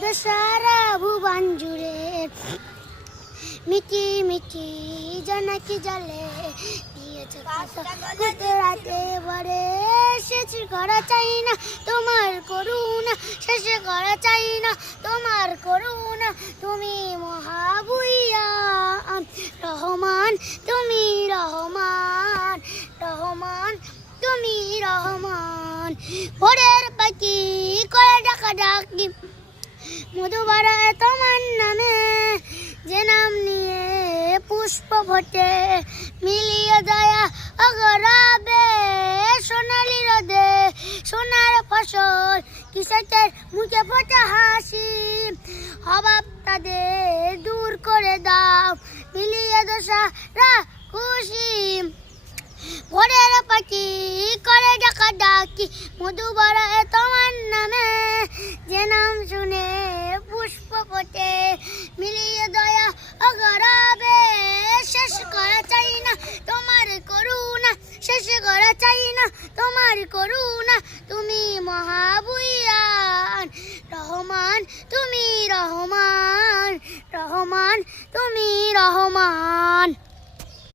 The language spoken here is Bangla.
সারা ভুবন জুড়ে মিটি মিটি জনকি জলে দিয়েছে কত রাতে বরে শেষ করা চাই না তোমার করুণা শেষ করা চাই না তোমার করুণা তুমি মহাবুইয়ান রহমান তুমি রহমান রহমান তুমি রহমান ভোরের পাখি করে ডাকা ডাকি মধুবারা তোমার নামে যে নাম নিয়ে পুষ্প ফোটে মিলিয়ে দয়া অগরাবে সোনালি রোদে সোনার ফসল কৃষকের মুখে ফোটে হাসি অভাব তাদের দূর করে দাও মিলিয়ে দোষারা খুশি ভোরের পাখি করে ডাকা ডাকি মধুবারা তোমার নামে যে নাম শুনে পুষ্প ফোটে মিলিয়ে দয়া অগরাবে শেষ করা চাই না তোমার করুণা শেষ করা চাই না তোমার করুণা তুমি মহাবুইয়ান রহমান তুমি রহমান রহমান তুমি রহমান।